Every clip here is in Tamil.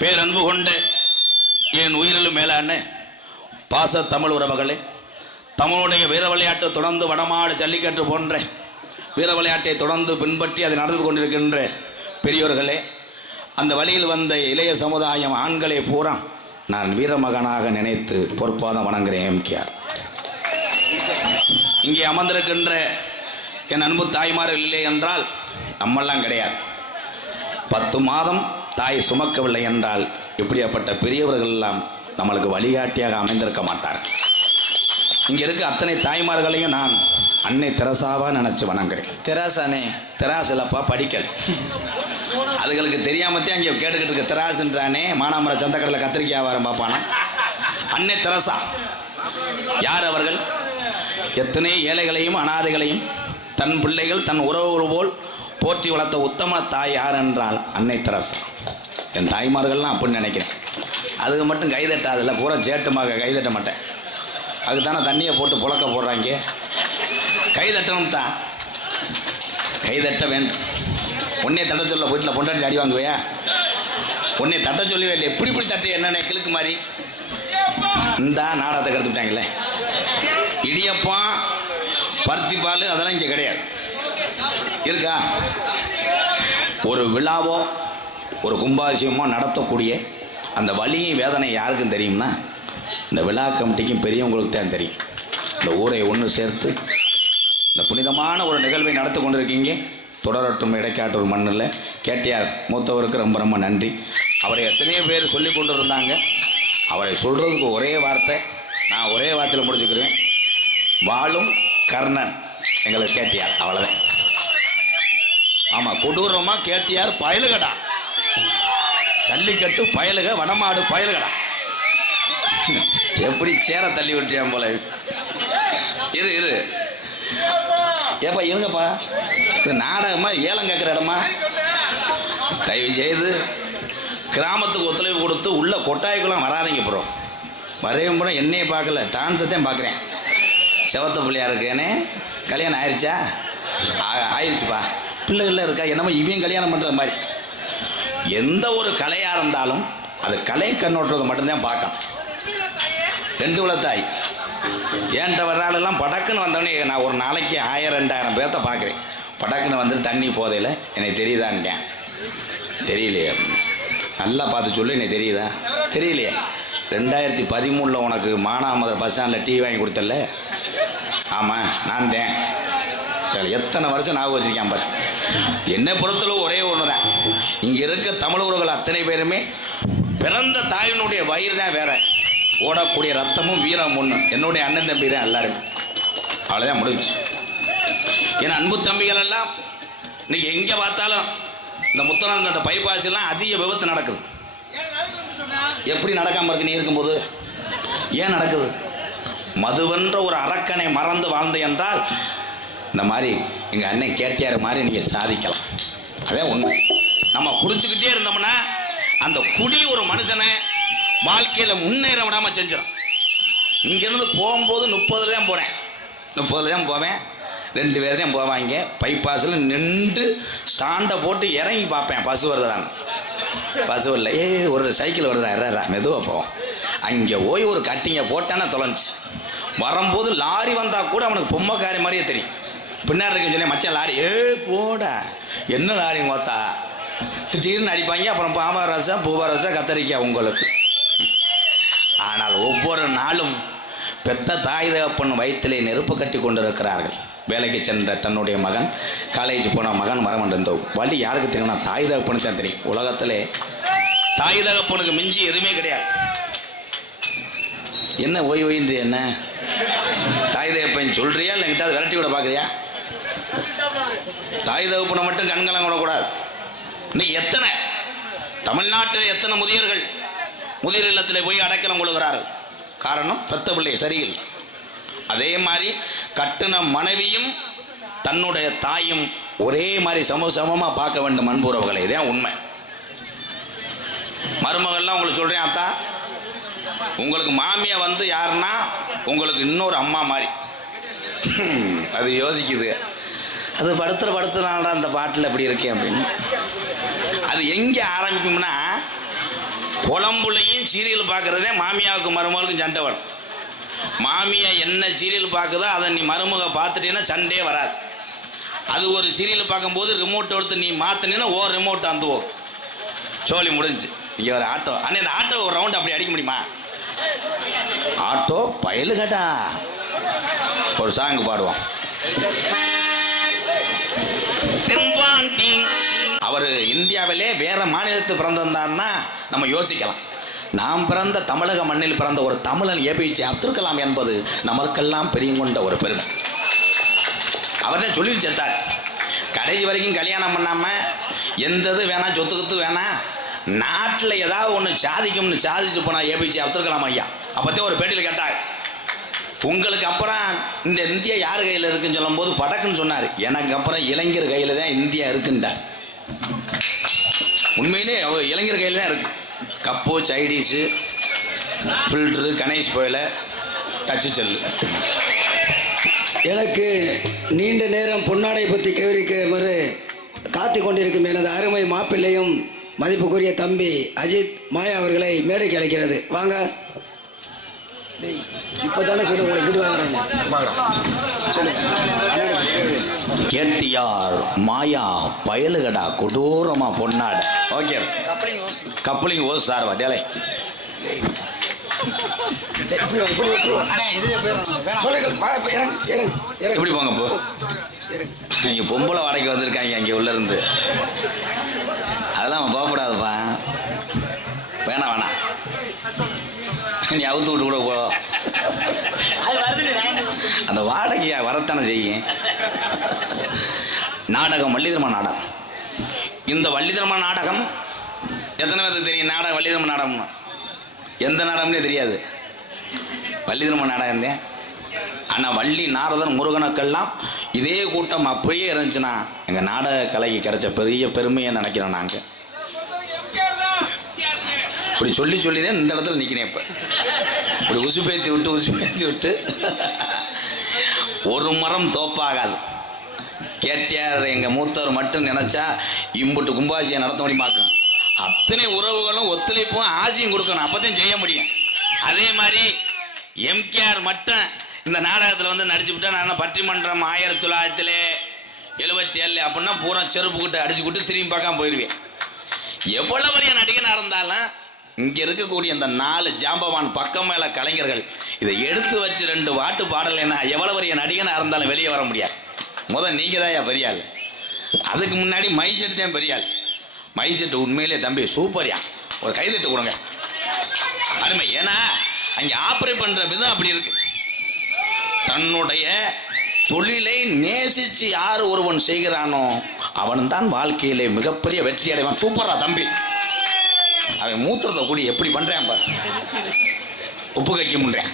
பேரன்பு கொண்ட என் உயிரிலும் மேலான பாச தமிழ் உறவுகளே, தமிழுடைய வீர விளையாட்டு தொடர்ந்து வடமாடு ஜல்லிக்கட்டு போன்ற வீர விளையாட்டை தொடர்ந்து பின்பற்றி அதை நடந்து கொண்டிருக்கின்ற பெரியோர்களே, அந்த வழியில் வந்த இளைய சமுதாயம் ஆண்களை பூரா நான் வீரமகனாக நினைத்து பொறுப்பாதான் வணங்குகிறேன். எம்கேஆர் இங்கே அமர்ந்திருக்கின்ற என் அன்பு தாய்மார்கள் இல்லை என்றால் நம்மெல்லாம் கிடையாது. 10 மாதம் தாய் சுமக்கவில்லை என்றால் இப்படியாப்பட்ட பெரியவர்கள் எல்லாம் நம்மளுக்கு வழிகாட்டியாக அமைந்திருக்க மாட்டார்கள். இங்கே இருக்க அத்தனை தாய்மார்களையும் நான் அன்னை தெரசாவா நினைச்சு வணங்குறேன். தெராசானே? தெராசு இல்லப்பா, படிக்கல். அதுகளுக்கு தெரியாமத்தே அங்கே கேட்டுக்கிட்டு இருக்க தெராசுன்றானே. மானாமர சந்தக்கடலை கத்திரிக்காய் வியாபாரம் பார்ப்பானா? அன்னை தெரசா யார் அவர்கள்? எத்தனை ஏழைகளையும் அனாதைகளையும் தன் பிள்ளைகள் தன் உறவுகள் போல் போற்றி வளர்த்த உத்தம தாய் யார் என்றால் அன்னை தெரசா. என் தாய்மார்கள்லாம் அப்படின்னு நினைக்கிறேன். அதுக்கு மட்டும் கைதட்டாதில்ல, பூரா சேட்டுமாக கைதட்ட மாட்டேன். அதுக்கு தானே தண்ணியை போட்டு புழக்க போடுறாங்க. கைதட்டணும் தான், கைதட்ட வேண்டும். உன்னை தட்ட சொல்ல வீட்டில் பொண்டாட்டி அடி வாங்குவையா? உன்னை தட்ட சொல்லவே இல்லை. எப்படி இப்படி தட்டு என்னென்ன கிழக்கு மாதிரி இந்த நாடகத்தை கற்றுட்டாங்களே. இடியப்பம் பருத்தி பால் அதெல்லாம் இங்கே கிடையாது. இருக்கா? ஒரு விழாவோ ஒரு கும்பாபிஷேகமோ நடத்தக்கூடிய அந்த வலியும் வேதனை யாருக்கும் தெரியும்னா இந்த விழா கமிட்டிக்கும் பெரியவங்களுக்கு தான் தெரியும். இந்த ஊரை ஒன்று சேர்த்து இந்த புனிதமான ஒரு நிகழ்வை நடத்தி கொண்டிருக்கீங்க. தொடரட்டும் இடைக்காட்டூர் மண்ணில். கேடிஆர் மூத்தவருக்கு ரொம்ப ரொம்ப நன்றி. அவரை எத்தனையோ பேர் சொல்லி கொண்டு இருந்தாங்க. அவரை சொல்கிறதுக்கு ஒரே வார்த்தை, நான் ஒரே வார்த்தையில் முடிச்சுக்கிறேன். வாழும் கர்ணன் எங்களுக்கு கேடிஆர், அவ்வளோதான். ஆமாம், கொடூரமாக கேடிஆர் பயலுகடா, ஜல்லிக்கட்டு பயலுக, வடமாடு பயலுகடா. எப்படி சேர தள்ளி விட்டியான் போல. இரு ஏப்பா இருங்கப்பா, இது நாடகமா ஏலம் கேட்குற இடமா? தயவு செய்து கிராமத்துக்கு ஒத்துழைப்பு கொடுத்து உள்ள கொட்டாய்க்குலாம் வராதிங்க. ப்ரோ வரையும் ப்ரோ என்னையே பார்க்கல, டான்ஸை தான் பார்க்குறேன். செவத்த பிள்ளையா இருக்கேனே, கல்யாணம் ஆயிடுச்சா? ஆயிடுச்சுப்பா. பிள்ளைகள்லாம் இருக்கா? என்னமோ இவன் கல்யாணம் பண்ணுற மாதிரி. எந்த ஒரு கலையாக இருந்தாலும் அது கலை கண்ணோட்டத்தை மட்டும்தான் பார்க்கணும். 2 உலத்தாய் ஏன்ட்ட வர்றாலெல்லாம் படக்குன்னு வந்தோடனே நான் ஒரு நாளைக்கு 1000-2000 பேர்த்த பார்க்குறேன். படக்குன்னு வந்துட்டு தண்ணி போதையில் எனக்கு தெரியுதான்ட்டேன். தெரியலையே, நல்லா பார்த்து சொல்லு. எனக்கு தெரியுதா? தெரியலையே. 2013 உனக்கு மானாமதுரை பஸ் ஸ்டாண்டில் டீ வாங்கி கொடுத்தல? ஆமாம், நான் தான். எத்தனை வருஷம் ஞாபகம் வச்சிருக்கேன் பாரு. என்னை பொறுத்தளவு ஒரே ஒன்று தான். இங்கே இருக்க தமிழர்கள் அத்தனை பேருமே பிறந்த தாயினுடைய வயிறு தான் வேற, ஓடக்கூடிய ரத்தமும் வீரம் ஒன்று. என்னுடைய அண்ணன் தம்பி தான் எல்லாருமே. அவ்வளோதான், முடிஞ்சு. ஏன்னா அன்பு தம்பிகள் எல்லாம் இன்னைக்கு எங்கே பார்த்தாலும் இந்த முத்தநாள் அந்த பைபாஸ்லாம் அதிக விபத்து நடக்குது. எப்படி நடக்காமல் இருக்கு? நீ இருக்கும்போது ஏன் நடக்குது? மதுவென்ற ஒரு அரக்கனை மறந்து வாழ்ந்த என்றால் இந்த மாதிரி எங்கள் அண்ணன் கேடிஆர் மாதிரி நீங்கள் சாதிக்கலாம். அதே உண்மை. நம்ம குடிச்சுக்கிட்டே இருந்தோம்னா அந்த குடி ஒரு மனுஷனை வாழ்க்கையில் முன்னேற விடாமல் செஞ்சிடும். இங்கேருந்து போகும்போது 30 தான் போகிறேன், 30 தான் போவேன். 2 பேர் தான் போவாங்க. பைபாஸில் நின்று ஸ்டாண்டை போட்டு இறங்கி பார்ப்பேன் பஸ் வருதான்னு. பஸ் வரல, ஒரு சைக்கிள் வருதா, மெதுவாக போவோம். அங்கே போய் ஒரு கட்டிங்கை போட்டானே தொலைஞ்சி. வரும்போது லாரி வந்தால் கூட அவனுக்கு பொம்மைக்காரி மாதிரியே தெரியும். பின்னாடி இருக்குன்னு சொல்லி மச்சான் லாரி, போடா என்ன லாரின்னு பார்த்தா திடீர்னு அடிப்பாங்க. அப்புறம் பாவரசா பூவரசா கத்தரிக்காய் உங்களுக்கு. ஆனால் ஒவ்வொரு நாளும் பெத்த தாய் தகப்பன் வயிற்றிலே நெருப்பு கட்டி கொண்டிருக்கிறார்கள். வேலைக்கு சென்ற தன்னுடைய மகன், காலேஜ் போன மகன் மரமண்ட வழி யாருக்கு தெரியும்னா தாய் தகப்பனுக்கு தான் தெரியும். உலகத்திலே தாய் தகப்பனுக்கு மிஞ்சி எதுவுமே கிடையாது. என்ன ஓய்வுன்ற என்ன தாய் தகப்பன் சொல்றியா இல்லை என்கிட்ட அதை விரட்டி விட பார்க்குறியா? தாய் தகப்பனை மட்டும் கண்கலம் விடக்கூடாது. இன்னைக்கு எத்தனை தமிழ்நாட்டில் எத்தனை முதியர்கள் முதிர் இல்லத்தில் போய் அடைக்கலம் கொள்கிறார்கள். காரணம் பெத்த பிள்ளை சரியில்லை. அதே மாதிரி கட்டுன மனைவியும் தன்னுடைய தாயும் ஒரே மாதிரி சமமாக பார்க்க வேண்டும். அன்புறவுகளை, இதுதான் உண்மை. மருமகள்லாம் உங்களுக்கு சொல்கிறேன், அத்தா உங்களுக்கு மாமியா வந்து யாருன்னா உங்களுக்கு இன்னொரு அம்மா மாதிரி. அது யோசிக்குது. அது படுத்துனால அந்த பாட்டில் எப்படி இருக்கேன் அப்படின்னு. அது எங்கே ஆரம்பிக்கும்னா குழம்புலையும் சீரியல் பார்க்குறதே மாமியாவுக்கும் மருமகளுக்கும் சண்டை வரும். மாமியா என்ன சீரியல் பார்க்குதோ அதை நீ மருமக பார்த்துட்டீங்கன்னா சண்டையே வராது. அது ஒரு சீரியல் பார்க்கும்போது ரிமோட் எடுத்து நீ மாற்றினீன்னா ரிமோட் அந்துவோம், சோழி முடிஞ்சு. இங்கே ஒரு ஆட்டோ அண்ணே, இந்த ஆட்டோ ஒரு ரவுண்ட் அப்படி அடிக்க முடியுமா? ஆட்டோ பயலுகடா ஒரு சாங் பாடுவோம். அவர் இந்தியாவிலே வேற மாநிலத்து பிறந்திருந்தார்னா நம்ம யோசிக்கலாம். நாம் பிறந்த தமிழக மண்ணில் பிறந்த ஒரு தமிழன் ஏபிஜே அப்துல் கலாம் என்பது நமக்கெல்லாம் பெரியங்கொண்ட ஒரு பெருமை. அவர் தான் சொல்லி செத்தார். கடைசி வரைக்கும் கல்யாணம் பண்ணாமல் எந்தது வேணாம், சொத்துக்கத்து வேணாம், நாட்டில் ஏதாவது ஒன்று சாதிக்கும்னு சாதிச்சு போனால் ஏபிஜே அப்துல் கலாம் ஐயா. அப்போத்தே ஒரு பேட்டியில் கேட்டார், உங்களுக்கு அப்புறம் இந்த இந்தியா யார் கையில் இருக்குன்னு சொல்லும் போது படக்குன்னு சொன்னார், எனக்கு அப்புறம் இளைஞர் கையில் தான் இந்தியா இருக்குன்றார். உண்மையிலே அவர் இளைஞர் கையில் தான் இருக்கு. கப்பு, சைடிஸு, ஃபில்ட்ரு, கணேஷ் போயில, டச்சு செல்லு. எனக்கு நீண்ட நேரம் பொன்னாடை பற்றி கேட்குமாறு காத்து கொண்டிருக்கும் எனது அருமை மாப்பிள்ளையும் மதிப்புக்குரிய தம்பி அஜித் மாயா அவர்களை மேடைக்கு அழைக்கிறது. வாங்க. இப்போதானே கேட்டியார் மாயா பயலுகடா கொடூரமா பொன்னாடு. ஓகே, கப்ளிங் ஓஸ் சார் வட்டியாலே எப்படி போங்க போ. இங்க பொம்பளை வாடகைக்கு வந்திருக்காங்க அங்கே உள்ள இருந்து. அதெல்லாம் போகக்கூடாதுப்பா, வேணாம் வேணாம், நீ அவுத்து விட்டு கூட போ. அந்த வாடகையா வரத்தானே செய்யும். நாடகம் வள்ளிதர்ம நாடகம். இந்த வள்ளிதர்ம நாடகம் எத்தனை பேருக்கு தெரியும்? நாடகம் வள்ளிதர்ம நாடகம் எந்த நாடகம்னே தெரியாது. வள்ளிதர்ம நாடகம் தான். ஆனால் வள்ளி, நாரதன், முருகனுக்கெல்லாம் இதே கூட்டம் அப்படியே இருந்துச்சுன்னா எங்கள் நாடக கலைக்கு கிடைச்ச பெரிய பெருமையை நினைக்கிறோம் நாங்கள். இப்படி சொல்லி சொல்லி தான் இந்த இடத்துல நிற்கிறேன். இப்போ இப்படி உசுப்பேற்றி விட்டு ஒரு மரம் தோப்பாகாது. கேட்டியார் எங்கள் மூத்தவர் மட்டும் நினச்சா இம்புட்டு கும்பாசியை நடத்த முடியுமாக்கும். அத்தனை உறவுகளும் ஒத்துழைப்பும் ஆசையும் கொடுக்கணும், அப்போதான் செய்ய முடியும். அதே மாதிரி எம்கேஆர் மட்டும் இந்த நாடகத்தில் வந்து நடிச்சுவிட்டா, நான் பட்டிமன்றம் 1977 அப்படின்னா பூரா செருப்புக்கிட்ட அடிச்சுக்கிட்டு திரும்பி பார்க்காம போயிடுவேன். எவ்வளோ பெரிய நடிகனாக இருந்தாலும் இங்கே இருக்கக்கூடிய இந்த 4 ஜாம்பவான் பக்கம் மேலே கலைஞர்கள் இதை எடுத்து வச்சு 2 பாட்டு பாடலைன்னா எவ்வளோ பெரிய நடிகனாக இருந்தாலும் வெளியே வர முடியாது. நீங்கள் தான் பெரிய ஆள். அதுக்கு முன்னாடி மைசெட்டு தான் பெரிய ஆள். மைசெட்டு உண்மையிலே தம்பி சூப்பர்யா, ஒரு கைதட்டு கொடுங்க, அருமை. ஏன்னா அங்கே ஆப்ரேட் பண்ணுற விதம் அப்படி இருக்கு. தன்னுடைய தொழிலை நேசித்து யார் ஒருவன் செய்கிறானோ அவன் தான் வாழ்க்கையிலே மிகப்பெரிய வெற்றி அடைவான். சூப்பரா தம்பி. அவன் மூத்திரத்தை கூடி எப்படி பண்ணுறான் பார், உப்பு கைக்க முடியான்.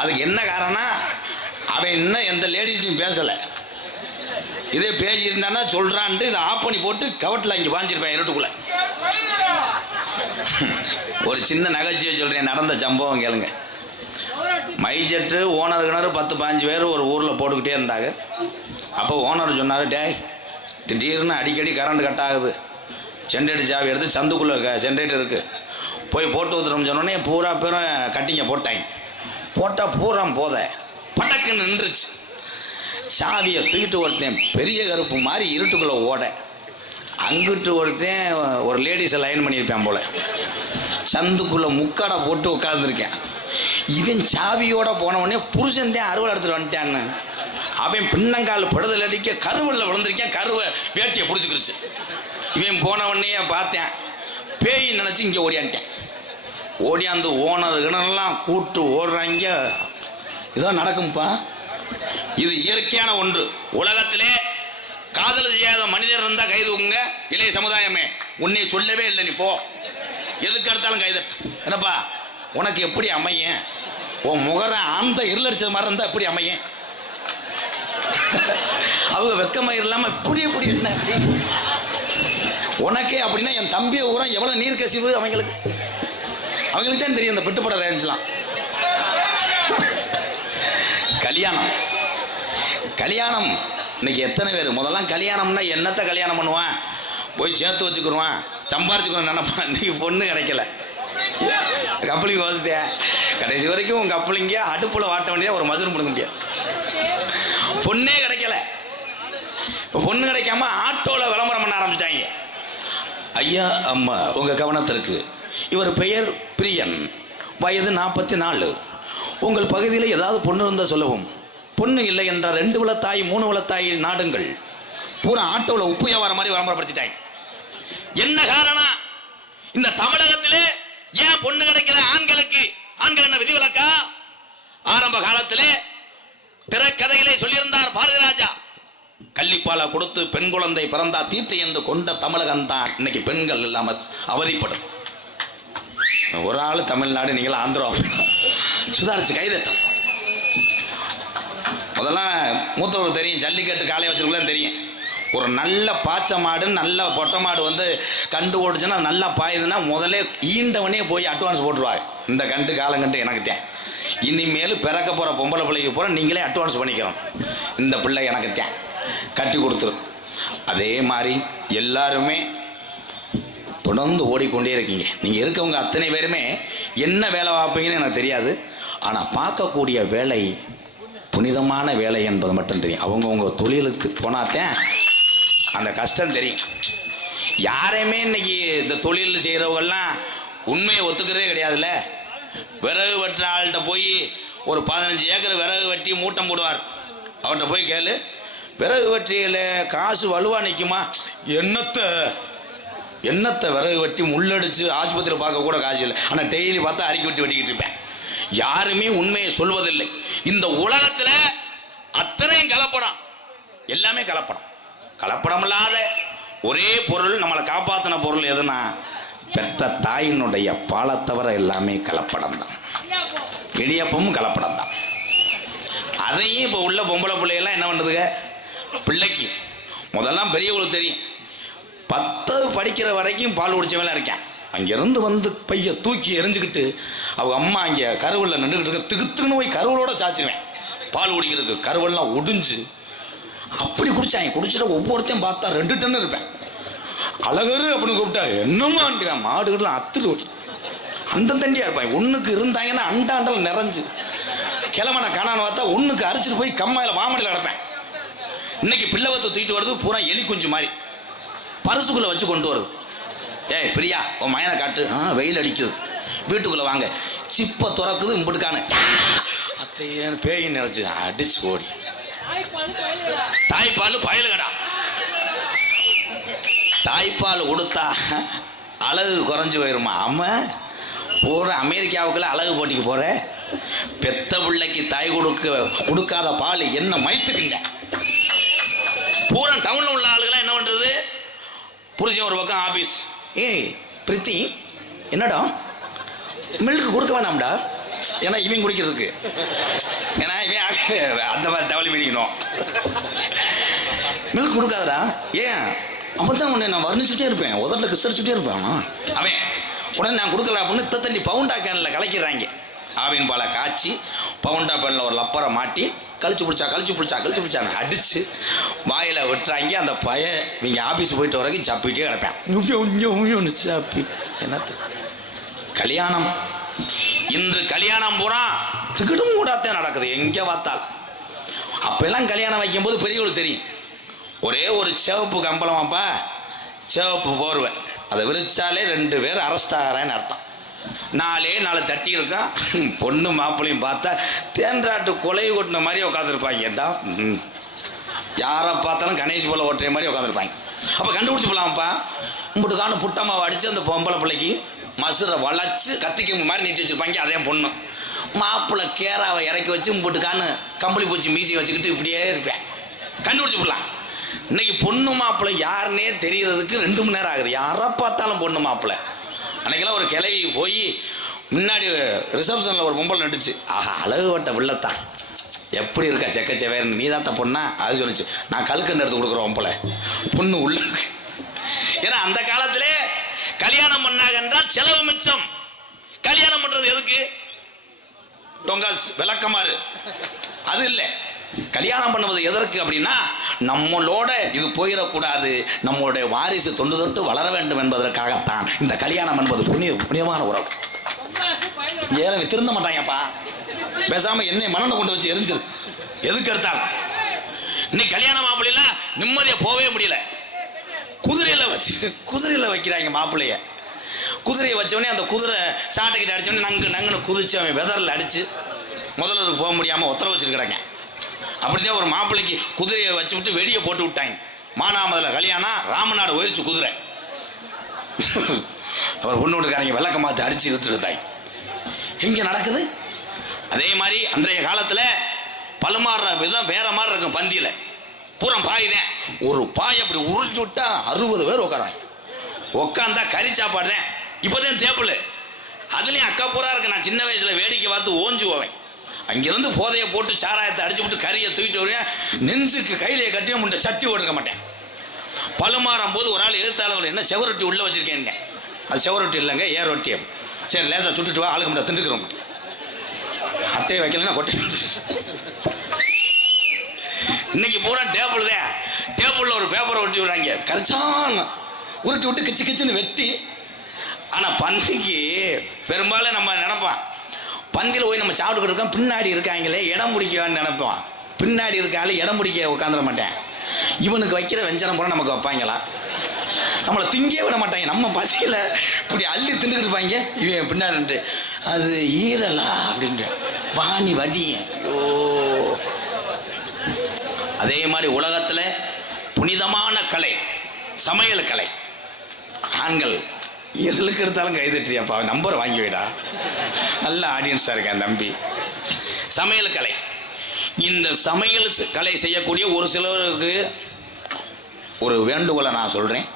அதுக்கு என்ன காரணம்? அவன் இன்னும் எந்த லேடிஸையும் பேசலை. இதே பேசியிருந்தானா சொல்கிறான்ட்டு இதை ஆஃப் பண்ணி போட்டு கவட்டில் இங்கே வாஞ்சிருப்பேன் இருட்டுக்குள்ளே. ஒரு சின்ன நகைச்சுவை சொல்கிறேன், நடந்த சம்பவம் கேளுங்க. மைசெட்டு ஓனர் 10-15 பேர் ஒரு ஊரில் போட்டுக்கிட்டே இருந்தாங்க. அப்போ ஓனர் சொன்னார், டேய் திடீர்னு அடிக்கடி கரண்ட் கட் ஆகுது, ஜென்ரேட்டர் சாவி எடுத்து சந்துக்குள்ளே ஜென்ரேட்டர் இருக்குது, போய் போட்டு ஊற்றுறோம்னு சொன்னோடனே பூரா பேரும் கட்டிங்க போட்டாங்க. போட்டால் பூரா போத பட்டக்குன்னு நின்றுச்சு. சாவியை தூக்கிட்டு ஒருத்தன் பெரிய கருப்பு மாதிரி இருட்டுக்குள்ளே ஓட, அங்கிட்டு ஒருத்தன் ஒரு லேடிஸை லைன் பண்ணியிருப்பேன் போல், சந்துக்குள்ளே முக்காடை போட்டு உட்காந்துருக்கேன். இவன் சாவியோட போனவொடனே புருஷன் தான் அறுவலை எடுத்துட்டு வந்துட்டான்னு அவன் பின்னங்கால் படுதல் அடிக்க கருவலில் விழுந்திருக்கேன். கருவை வேட்டியை பிடிச்சிக்கிருச்சு. இவன் போனவொடனே பார்த்தேன், பேய் நினச்சி இங்கே ஓடியான்ட்டேன். ஓடியாந்து ஓனர் கிணறுலாம் கூட்டு ஓடுறாங்க. இதெல்லாம் நடக்கும்ப்பா, இது இயற்கையான ஒன்று. உலகத்திலே காதல் செய்யாத மனிதர் இருந்தால் கைதுங்க. இளைய சமுதாயமே உன்னை சொல்லவே இல்லை, நீ போ, எதுக்கு எடுத்தாலும் கைது. என்னப்பா உனக்கு எப்படி அமையன்? உன் முகர அந்த இருளடிச்சது மாதிரி இருந்தால் எப்படி அமையன்? அவங்க வெக்கமயிர் இல்லாமல் இப்படி எப்படி என்ன அப்படி உனக்கே அப்படின்னா என் தம்பியை ஊரா எவ்வளோ நீர் கசிவு அவங்களுக்கு தான் தெரியும். இந்த பெட்டுப்பட ரேஞ்சலாம். கல்யாணம் இன்னைக்கு எத்தனை பேர்? முதல்லாம் கல்யாணம்னா என்னத்தை கல்யாணம் பண்ணுவான், போய் சேர்த்து வச்சுக்கிடுவான், சம்பாரிச்சுக்கணும் நினைப்பான். இன்னைக்கு பொண்ணு கிடைக்கல. கப்பலிங்க வசதியா கடைசி வரைக்கும் உங்க கப்பலிங்க அடுப்புல வாட்ட வேண்டியதா, ஒரு மசூர் முடிக்க முடியாது. பொண்ணே கிடைக்கல. பொண்ணு கிடைக்காம ஆட்டோல விளம்பரம் பண்ண ஆரம்பிச்சிட்டாங்க. ஐயா அம்மா உங்க கவனத்திற்கு, இவர் பெயர் பிரியன், வயது 44. உங்கள் பகுதியில் ஏதாவது பொண்ணு இருந்தால் சொல்லவும். பொண்ணு இல்லை என்றால் 2 விளத்தாய் 3 விளத்தாய் நாடுங்கள். பூரா ஆட்டோவில் உப்பு வியாபாரம் மாதிரி விளம்பரப்படுத்திட்டாங்க. என்ன காரணம்? இந்த தமிழகத்திலே ஏன் பொண்ணு கிடைக்கல ஆண்களுக்கு? ஆண்கள் என்ன விதிவிலக்கா? ஆரம்ப காலத்திலே திரைக்கதையிலே சொல்லியிருந்தார் பாரதிராஜா, கள்ளிப்பாலை கொடுத்து பெண் குழந்தை பிறந்தா தீட்டு என்று கொண்ட தமிழகம் தான் இன்னைக்கு பெண்கள் இல்லாமல் அவதிப்படும். ஒரு ஆள் தமிழ்நாடு, நீங்கள் ஆந்திரா. சுதாரிச்சு கைதட்டம். முதல்ல மூத்தவருக்கு தெரியும், ஜல்லிக்கட்டு காலையை வச்சிருக்கலாம் தெரியும். ஒரு நல்ல பாச்சை மாடு, நல்ல பொட்டை மாடு வந்து கண்டு ஓடுச்சுன்னா நல்லா பாயுதுன்னா முதல்ல ஈண்டவனே போய் அட்வான்ஸ் போட்டுருவாங்க. இந்த கண்டு காலங்கண்டு எனக்கு தேன், இனிமேல் பிறக்க போகிற பொம்பளை பிள்ளைக்கு போகிற நீங்களே அட்வான்ஸ் பண்ணிக்கிறோம், இந்த பிள்ளை எனக்கு தேன் கட்டி கொடுத்துரும். அதே மாதிரி எல்லாருமே தொடர்ந்து ஓடிக்கொண்டே இருக்கீங்க. நீங்கள் இருக்கவங்க அத்தனை பேருமே என்ன வேலை பார்ப்பீங்கன்னு எனக்கு தெரியாது. ஆனால் பார்க்கக்கூடிய வேலை புனிதமான வேலை என்பது மட்டும் தெரியும். அவங்கவுங்க தொழிலுக்கு போனாத்தான் அந்த கஷ்டம் தெரியும். யாரையுமே இன்னைக்கு இந்த தொழில் செய்கிறவங்கெல்லாம் உண்மையை ஒத்துக்கிறதே கிடையாதுல்ல. விறகு வெட்டுற ஆள்கிட்ட போய் ஒரு 15 ஏக்கர் விறகு வெட்டி மூட்டம் போடுவார். அவர்கிட்ட போய் கேளு, விறகு வெட்டியில் காசு வலுவா நிற்குமா? என்னத்தை விறகு வெட்டி முள்ளடிச்சு ஆஸ்பத்திரி பார்க்க கூட காசு இல்லை. ஆனால் டெய்லி பார்த்தா அறிக்கை வெட்டி வெட்டிக்கிட்டு இருப்பேன். யாருமே உண்மையை சொல்வதில்லை. இந்த உலகத்துல அத்தனையும் கலப்படம், எல்லாமே கலப்படம். கலப்படம் இல்லாத ஒரே பொருள், நம்மளை காப்பாத்தின பொருள் எதுனா பெற்ற தாயினுடைய பாலை தவிர எல்லாமே கலப்படம் தான். இடியப்பமும் கலப்படம் தான். அதையும் இப்போ உள்ள பொம்பளை பிள்ளைகள்லாம் என்ன பண்ணுதுங்க? பிள்ளைக்கு முதல்லாம் பெரியவங்களுக்கு தெரியும், 10 படிக்கிற வரைக்கும் பால் குடிச்சவெல்லாம் இருக்கேன். அங்கேருந்து வந்து பைய தூக்கி எரிஞ்சுக்கிட்டு அவங்க அம்மா அங்கே கருவில் நின்றுக்கிட்டு இருக்க திகுத்துன்னு போய் கருவலோட சாச்சிருவேன். பால் குடிக்கிறதுக்கு கருவெல்லாம் ஒடிஞ்சு அப்படி குடிச்சாங்க. குடிச்சிட்டு ஒவ்வொருத்தையும் பார்த்தா 2 டன் இருப்பேன். அழகரு அப்படின்னு கூப்பிட்டா என்னமான்றான், மாடுகள்லாம் அத்துட்டு ஓடி அந்த தண்டியாக இருப்பாங்க. ஒன்றுக்கு இருந்தாங்கன்னா அண்டாண்டல் நிறைஞ்சு கிழமனை காணான்னு பார்த்தா ஒன்றுக்கு அரிச்சிட்டு போய் கம்மாயில் வாமடியில் கிடப்பேன். இன்னைக்கு பிள்ளைவத்தை தூக்கிட்டு வருது பூரா எலி குஞ்சு மாதிரி பரிசுக்குள்ளே வச்சு கொண்டு வருது. ஏய் பிரியா, உன் மயனை காட்டு. வெயில் அடிக்குது, வீட்டுக்குள்ளே வாங்க. சிப்பை துறக்குது, இம்பிட்டுக்கான அத்தையன்னு பேயின்னு நினைச்சு அடிச்சு ஓடி. தாய்ப்பால் பயலுகடா. தாய்ப்பால் கொடுத்தா அழகு குறைஞ்சு போயிருமா? அம்மா போகிற அமெரிக்காவுக்குள்ள அழகு போட்டிக்கு போகிற பெத்த பிள்ளைக்கு தாய் கொடுக்காத பால் என்ன மைத்துக்குங்க. பூரா டவுனில் உள்ள ஆளுகளாம் என்ன பண்ணுறது? புருஷன் ஒரு பக்கம் ஆஃபீஸ். ஏய் பிரித்தி, என்னடா மில்க்கு கொடுக்க வேணாம்டா, ஏன்னா இவன் குடிக்கிறதுக்கு, ஏன்னா இவன் அந்த மாதிரி டவலி பண்ணிக்கணும். மில்க் கொடுக்காதடா. ஏன்? அப்போ தான் உன்னை நான் வர்ணிச்சுட்டே இருப்பேன், உதட்டில் கிசடிச்சுட்டே இருப்பேன். அவன் உடனே நான் கொடுக்கல அப்படின்னு தண்ணி பவுண்டா கேனில் கலக்கிறாங்க. ஆவின் பாலை காய்ச்சி பவுண்டா பேனில் ஒரு லப்பரை மாட்டி கழிச்சு பிடிச்சான்னு அடிச்சு வாயில் விட்டுறாங்க. அந்த பய இவங்க ஆஃபீஸ் போயிட்டு வரைக்கும் சாப்பிட்டே கிடப்பேன். சாப்பி என்னத்து கல்யாணம். இன்று கல்யாணம் பூரா திகிடும் கூடாத்தான் நடக்குது எங்கே பார்த்தால். அப்பெல்லாம் கல்யாணம் வைக்கும்போது பெரியவங்களுக்கு தெரியும், ஒரே ஒரு சிவப்பு கம்பளமாப்பா, சிவப்பு போர்வை, அதை விரிச்சாலே 2 பேர் அரெஸ்ட் ஆகிறான்னு அர்த்தம். 4 தட்டி இருக்கான். பொண்ணு மாப்பிள்ளையும் பார்த்தா தேன்றாட்டு கொலை ஓட்டின மாதிரி உட்காந்துருப்பாங்க. தான் யாரை பார்த்தாலும் கணேஷ் போல ஓட்டுற மாதிரி உட்காந்துருப்பாங்க. அப்போ கண்டுபிடிச்சி போகலாம்ப்பா. உங்களுக்கான புட்டம்மாவை அடித்து அந்த பொம்பளை பிள்ளைக்கு மசுரை வளைச்சு கத்திக்க மாதிரி நீட்டி வச்சுருப்பாங்க. அதே பொண்ணு மாப்பிள்ளை கேராவை இறக்கி வச்சு உங்களுக்கான கம்பளி பூச்சி மீசி வச்சுக்கிட்டு இப்படியே இருப்பேன். கண்டுபிடிச்சி போடலாம். இன்னைக்கு பொண்ணு மாப்பிள்ளை யாருன்னே தெரியறதுக்கு 2 மணி நேரம் ஆகுது. யாரை பார்த்தாலும் பொண்ணு மாப்பிள்ளை. அன்னைக்கெல்லாம் ஒரு கிளவி போய் முன்னாடி ரிசப்ஷனில் ஒரு பொம்பளை நட்டுச்சு. ஆஹா அழகு வட்ட வில்லத்தான், எப்படி இருக்கா செக்கச்சேவேன்னு, நீ தான் பொண்ணா? அது சொல்லிச்சு, நான் கழுக்கண்டு எடுத்து கொடுக்குறோம் பொம்பளை பொண்ணு உள்ள. ஏன்னா அந்த காலத்திலே கல்யாணம் பண்ணாங்க என்றால் செலவு மிச்சம். கல்யாணம் பண்றது எதுக்கு? டொங்காஸ் விளக்கமாறு அது இல்லை. கல்யாணம் பண்ணுவது எதற்கு அப்படின்னா, நம்மளோட இது போயிடக்கூடாது, நம்மளுடைய வாரிசு தொண்டு தொட்டு வளர வேண்டும் என்பதற்காகத்தான் இந்த கல்யாணம் என்பது புனிதமான உறவு. ஏழை திருந்த மாட்டாங்கப்பா. பேசாம என்னை மண்ணை கொண்டு வச்சு எரிஞ்சிரு. எதுக்கு எடுத்தாலும் இன்னைக்கு கல்யாண மாப்பிள்ளைல நிம்மதியா போவே முடியல. குதிரையில வைக்கிறாங்க மாப்பிள்ளைய. குதிரையை வச்சவொடனே அந்த குதிரை சாட்டைக்கிட்ட அடிச்சவொடனே நங்குன்னு குதிச்சு அவன் வெதரில் அடிச்சு முதல்ல போக முடியாம உத்தரவு வச்சிருக்கிறாங்க. அப்படிதான் ஒரு மாப்பிள்ளைக்கு குதிரையை வச்சு விட்டு வெடியை போட்டு விட்டாங்க. மானாமதுல கல்யாணம், ராமநாடு உயர்ச்சி குதிரை. அவர் ஒன்று விட்டுக்காரங்க விளக்க மாற்றி அடிச்சு இழுத்துட்டாங்க. இங்க நடக்குது அதே மாதிரி. அன்றைய காலத்துல பழுமாறுற விதம் வேற மாதிரி இருக்கும். பந்தியில பூரா பாயுதேன். ஒரு பாய் அப்படி உருட்டி விட்டா 60 பேர் உட்காராங்க. உட்காந்தா கறி சாப்பாடு தான். இப்போதான் டேபிள். அதுலயும் அக்கா பூரா இருக்கு. நான் சின்ன வயசுல வேடிக்கை பார்த்து ஓஞ்சு போவேன். அங்கிருந்து போதையை போட்டு சாராயத்தை அடிச்சு விட்டு கறியை தூக்கிட்டு வருவேன். நெஞ்சுக்கு கையிலேயே கட்டியும் முண்டை சட்டி ஓடுக்க மாட்டேன். பழுமாறும் போது ஒரு ஆள் எதிர்த்தாளர்கள் என்ன செவரொட்டி உள்ள வச்சிருக்கேன். அது செவரொட்டி இல்லைங்க, ஏர் ரொட்டி. சரி லேசா சுட்டுட்டு வா, ஆளுக்கு மட்டும் திண்டுக்கிறோம். அட்டையை வைக்கலன்னா கொட்டை. இன்னைக்கு பூரா டேபிள் தான். டேபிளில் ஒரு பேப்பரை ஒட்டி விடுறாங்க. கரிச்சான் உருட்டி விட்டு கிச்சு கிச்சுன்னு வெட்டி. ஆனால் பந்திக்கு பெரும்பாலும் நம்ம நினைப்பான், பந்தியில் போய் நம்ம சாப்பிட்டு இருக்கோம், பின்னாடி இருக்காங்களே இடம் பிடிக்கவான்னு நினைப்போம். பின்னாடி இருக்காலே இடம் பிடிக்க உட்காந்துட மாட்டேன். இவனுக்கு வைக்கிற வெஞ்சனம் பூரா நமக்கு வைப்பாங்களா? நம்மளை திங்கே விட மாட்டாங்க. நம்ம பசியில் இப்படி அள்ளி தின்னுக்கிட்டு இருப்பாங்க. இவன் பின்னாடி அது ஈரலா அப்படின்ற வாணி வடிய. ஓ, அதே மாதிரி உலகத்தில் புனிதமான கலை சமையல் கலை. ஆண்கள் எதுக்கு எடுத்தாலும் கைதட்டியாப்பா, நம்பர் வாங்கி வைடா. நல்ல ஆடியன்ஸாக இருக்கேன் தம்பி. சமையல் கலை. இந்த சமையல் கலை செய்யக்கூடிய ஒரு சிலருக்கு ஒரு வேண்டுகோளை நான் சொல்கிறேன்.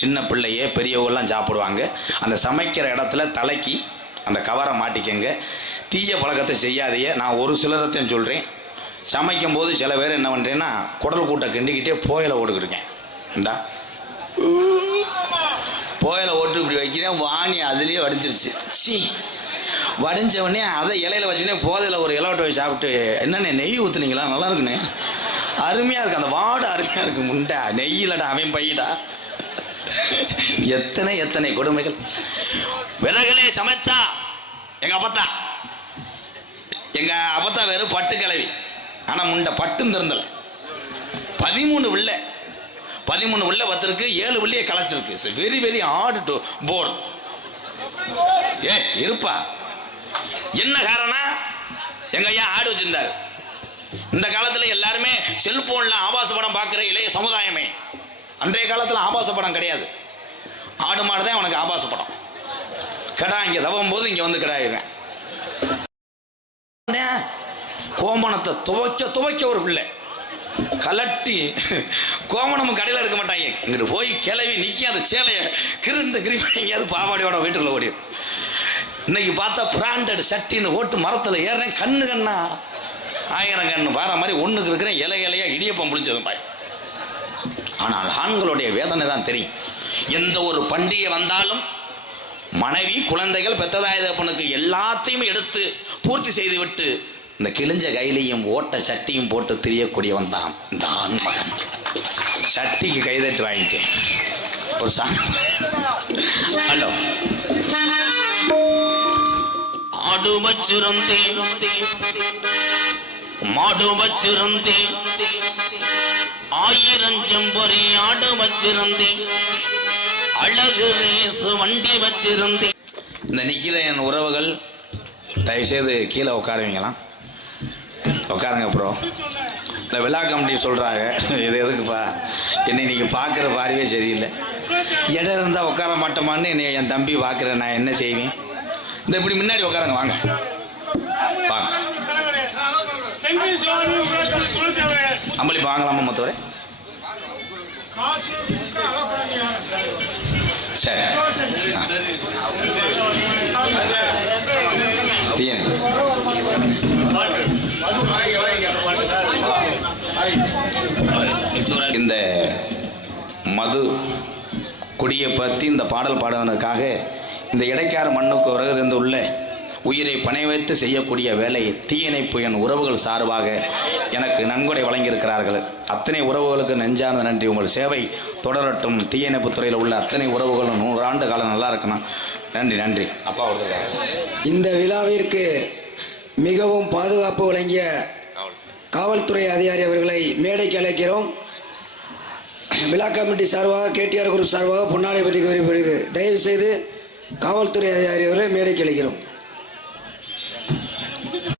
சின்ன பிள்ளையே பெரியவங்கெல்லாம் சாப்பிடுவாங்க. அந்த சமைக்கிற இடத்துல தலைக்கு அந்த கவரை மாட்டிக்கங்க. தீய பழக்கத்தை செய்யாதையே. நான் ஒரு சிலரத்தையும் சொல்கிறேன். சமைக்கும் போது சில பேர் என்ன பண்ணுறேன்னா குடல் கூட்டை கிண்டிக்கிட்டே போயில ஓட்டுக்கிட்டுருக்கேன். இந்தா போயில ஓட்டு இப்படி வைக்கிறேன். வாணி அதுலேயே வடிஞ்சிருச்சு. சி வடிஞ்சவொடனே அதை இலையில வச்சுனே போதையில் ஒரு இலை வச்சு சாப்பிட்டு, என்னண்ணே நெய் ஊற்றுனீங்களா? நல்லா இருக்குண்ணே, அருமையாக இருக்குது. அந்த வாடு அருமையாக இருக்குது. முண்டா நெய்யிலடா அவன் பையிடா. எத்தனை கொடுமைகள். விறகுலே சமைச்சா எங்க அப்பத்தா வேறு பட்டு கிளவி. ஆனா முண்டை பட்டும் திறந்தல. 13 உள்ள பத்திருக்கு. 7 உள்ளே களைச்சிருக்கு. Very very hard to four. இருப்பா. என்ன காரணம்? எங்க ஐயா ஆடு வச்சிருந்தாரு. இந்த காலத்துல எல்லாருமே செல்போன்ல ஆபாச படம் பார்க்கிற இளைய சமுதாயமே. அன்றைய காலத்துல ஆபாச படம் கிடையாது. ஆடு மாடுதான் அவனுக்கு ஆபாச படம். கடா இங்க தவம் போது இங்க வந்து கிடாயிருவேன். கோமணத்தை துவைக்க ஒரு பிள்ளை கலட்டி கோமணமும் கடையில் எடுக்க மாட்டாங்க. இங்கிட்டு போய் கிளவி நிற்கி அந்த சேலையை எங்கேயாவது பாவாடியோட வீட்டுக்குள்ள ஓடிடும். இன்னைக்கு பார்த்தா பிராண்டட் சட்டின்னு ஓட்டு மரத்தில் ஏறுறேன். கண்ணா 1000 கண்ணு பாற மாதிரி ஒன்றுக்கு இருக்கிறேன். இலையா இடியப்பம் புளிச்சதும் பாய். ஆனால் ஆண்களுடைய வேதனை தான் தெரியும். எந்த ஒரு பண்டிகை வந்தாலும் மனைவி குழந்தைகள் பெத்ததாயதப்பனுக்கு எல்லாத்தையும் எடுத்து பூர்த்தி செய்து விட்டு இந்த கிழிஞ்ச கையிலையும் ஓட்ட சட்டியும் போட்டு திரியக்கூடியவன் தான் இந்த ஆண்மகன். சட்டிக்கு கைதட்டு வாங்கிட்டேன். ஒரு ஹலோ ஆடு வச்சிருந்தேன் மாடு வச்சிருந்தேன் 1000 செம்பொறி ஆடு வச்சிருந்தேன் அழகு ரேசு வண்டி வச்சிருந்தேன். இந்த நிக்கிற என் உறவுகள் தயவுசெய்து கீழே உட்காருவீங்களாம். உட்காருங்க. அப்புறம் இந்த விழா கமிட்டி சொல்கிறாங்க, இது எதுக்குப்பா? என்னை நீங்கள் பார்க்குற பார்வையே சரியில்லை. இடம் இருந்தால் உட்கார மாட்டோமான்னு என்னை என் தம்பி பார்க்குறேன். நான் என்ன செய்வேன்? இந்த இப்படி முன்னாடி உட்காருங்க. வாங்க வாங்க. அம்பளி வாங்கலாமா மொத்தவரை? சரி இந்த மது குடியை பற்றி இந்த பாடல் பாடுவதற்காக இந்த இடைக்கார மண்ணுக்கு உலகத்திலிருந்து உள்ள உயிரை பணை வைத்து செய்யக்கூடிய வேலையை தீயணைப்பு என் உறவுகள் சார்பாக எனக்கு நன்கொடை வழங்கியிருக்கிறார்கள். அத்தனை உறவுகளுக்கு நெஞ்சார்ந்த நன்றி. உங்கள் சேவை தொடரட்டும். தீயணைப்பு துறையில் உள்ள அத்தனை உறவுகளும் 100 ஆண்டு காலம் நல்லா இருக்கணும். நன்றி நன்றி. அப்பா இந்த விழாவிற்கு மிகவும் பாதுகாப்பு வழங்கிய காவல்துறை அதிகாரி அவர்களை மேடைக்கு அழைக்கிறோம். விழா கமிட்டி சார்பாக கேடிஆர் குரூப் சார்பாக பொன்னாடை பற்றி கௌரவிக்கப்படுகிறது. தயவு செய்து காவல்துறை அதிகாரி அவர்களை மேடைக்கு அழைக்கிறோம்.